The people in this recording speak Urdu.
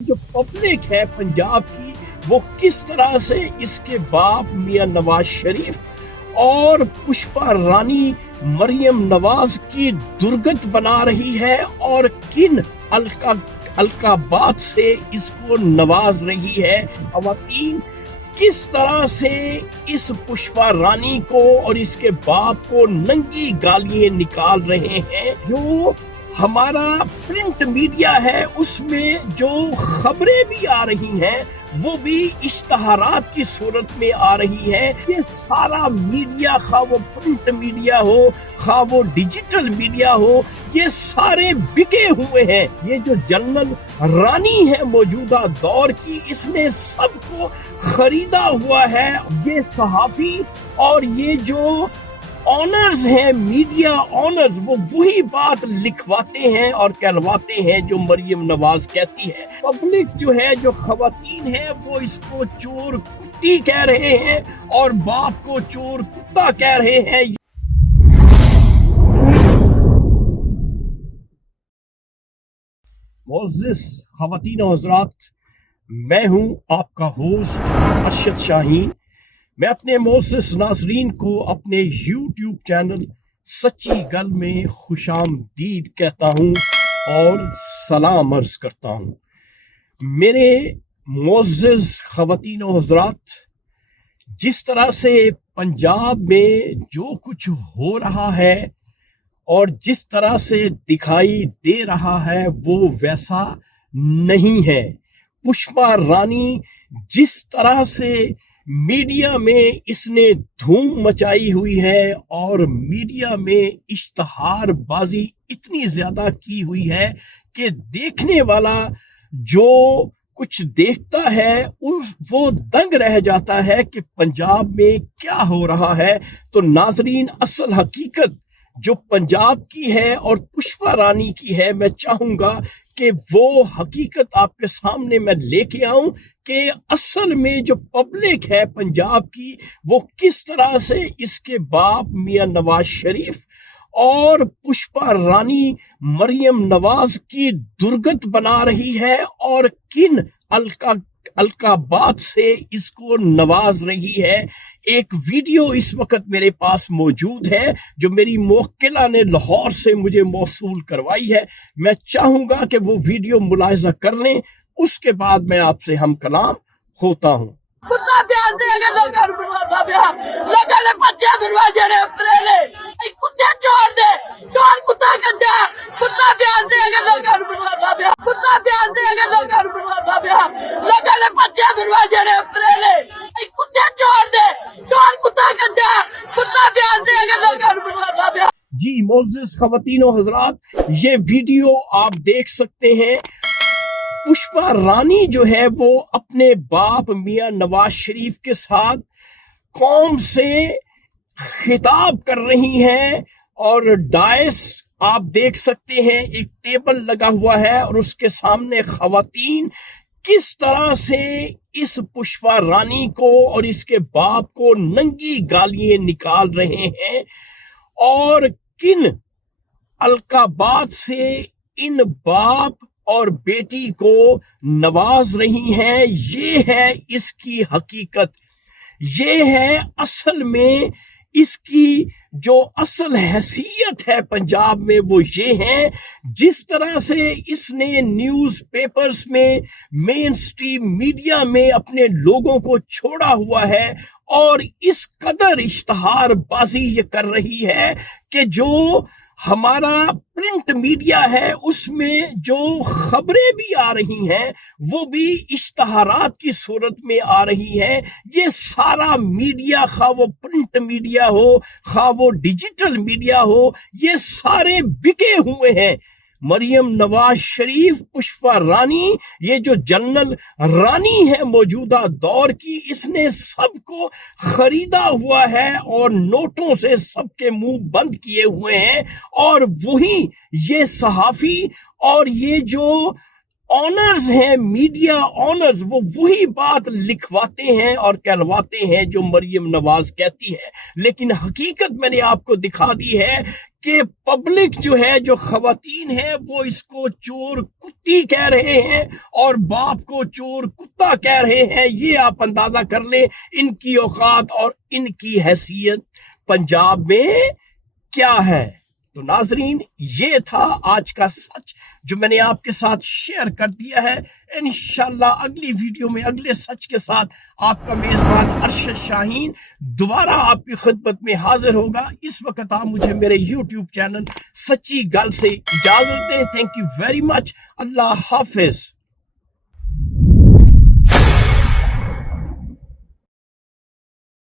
جو پبلک ہے پنجاب کی وہ کس طرح سے اس کے باپ میاں نواز شریف اور پشپا رانی مریم نواز کی درگت بنا رہی ہے اور کن القابات سے اس کو نواز رہی ہے۔ خواتین کس طرح سے اس پشپا رانی کو اور اس کے باپ کو ننگی گالیاں نکال رہے ہیں۔ جو ہمارا پرنٹ میڈیا ہے اس میں جو خبریں بھی آ رہی ہیں وہ بھی اشتہارات کی صورت میں آ رہی ہے۔ یہ سارا میڈیا، خواہ وہ پرنٹ میڈیا ہو خواہ وہ ڈیجیٹل میڈیا ہو، یہ سارے بکے ہوئے ہیں۔ یہ جو جنرل رانی ہے موجودہ دور کی، اس نے سب کو خریدا ہوا ہے۔ یہ صحافی اور یہ جو آنرز ہیں، میڈیا آنرز، وہ وہی بات لکھواتے ہیں اور کہلواتے ہیں جو مریم نواز کہتی ہے۔ پبلک جو ہے، جو خواتین ہیں، وہ اس کو چور کتی کہہ رہے ہیں اور باپ کو چور کتا کہہ رہے ہیں۔ معزز خواتین و حضرات، میں ہوں آپ کا ہوسٹ ارشد شاہین۔ میں اپنے معزز ناظرین کو اپنے یوٹیوب چینل سچی گل میں خوش آمدید کہتا ہوں اور سلام عرض کرتا ہوں۔ میرے معزز خواتین و حضرات، جس طرح سے پنجاب میں جو کچھ ہو رہا ہے اور جس طرح سے دکھائی دے رہا ہے وہ ویسا نہیں ہے۔ پشپا رانی جس طرح سے میڈیا میں اس نے دھوم مچائی ہوئی ہے اور میڈیا میں اشتہار بازی اتنی زیادہ کی ہوئی ہے کہ دیکھنے والا جو کچھ دیکھتا ہے وہ دنگ رہ جاتا ہے کہ پنجاب میں کیا ہو رہا ہے۔ تو ناظرین، اصل حقیقت جو پنجاب کی ہے اور پشپا رانی کی ہے، میں چاہوں گا کہ وہ حقیقت آپ کے سامنے میں لے کے آؤں کہ اصل میں جو پبلک ہے پنجاب کی وہ کس طرح سے اس کے باپ میاں نواز شریف اور پشپا رانی مریم نواز کی درگت بنا رہی ہے اور کن القابات سے اس کو نواز رہی ہے۔ ایک ویڈیو اس وقت میرے پاس موجود ہے جو میری موکلہ نے لاہور سے مجھے موصول کروائی ہے۔ میں چاہوں گا کہ وہ ویڈیو ملاحظہ کر لیں، اس کے بعد میں آپ سے ہم کلام ہوتا ہوں۔ جی معزز خواتین و حضرات، یہ ویڈیو آپ دیکھ سکتے ہیں۔ پشپا رانی جو ہے وہ اپنے باپ میاں نواز شریف کے ساتھ قوم سے خطاب کر رہی ہیں اور ڈائس آپ دیکھ سکتے ہیں، ایک ٹیبل لگا ہوا ہے اور اس کے سامنے خواتین کس طرح سے اس پشپا رانی کو اور اس کے باپ کو ننگی گالیاں نکال رہے ہیں اور کن القابات سے ان باپ اور بیٹی کو نواز رہی ہیں۔ یہ ہے اس کی حقیقت، یہ ہے اصل میں اس کی جو اصل حیثیت ہے پنجاب میں، وہ یہ ہے جس طرح سے اس نے نیوز پیپرز میں، مین سٹریم میڈیا میں اپنے لوگوں کو چھوڑا ہوا ہے اور اس قدر اشتہار بازی یہ کر رہی ہے کہ جو ہمارا پرنٹ میڈیا ہے اس میں جو خبریں بھی آ رہی ہیں وہ بھی اشتہارات کی صورت میں آ رہی ہے۔ یہ سارا میڈیا، خواہ وہ پرنٹ میڈیا ہو خواہ وہ ڈیجیٹل میڈیا ہو، یہ سارے بکے ہوئے ہیں۔ مریم نواز شریف، پشپا رانی، یہ جو جنرل رانی ہے موجودہ دور کی، اس نے سب کو خریدا ہوا ہے اور نوٹوں سے سب کے منہ بند کیے ہوئے ہیں۔ اور وہی یہ صحافی اور یہ جو آنرز ہیں، میڈیا آنرز، وہ وہی بات لکھواتے ہیں اور کہلواتے ہیں جو مریم نواز کہتی ہے، لیکن حقیقت میں نے آپ کو دکھا دی ہے کہ پبلک جو ہے، جو خواتین ہیں، وہ اس کو چور کتی کہہ رہے ہیں اور باپ کو چور کتا کہہ رہے ہیں۔ یہ آپ اندازہ کر لیں ان کی اوقات اور ان کی حیثیت پنجاب میں کیا ہے۔ تو ناظرین، یہ تھا آج کا سچ جو میں نے آپ کے ساتھ شیئر کر دیا ہے۔ انشاءاللہ اگلی ویڈیو میں اگلے سچ کے ساتھ آپ کا میزبان ارشد شاہین دوبارہ آپ کی خدمت میں حاضر ہوگا۔ اس وقت آپ مجھے میرے یوٹیوب چینل سچی گل سے اجازت دیں۔ Thank you very much. اللہ حافظ۔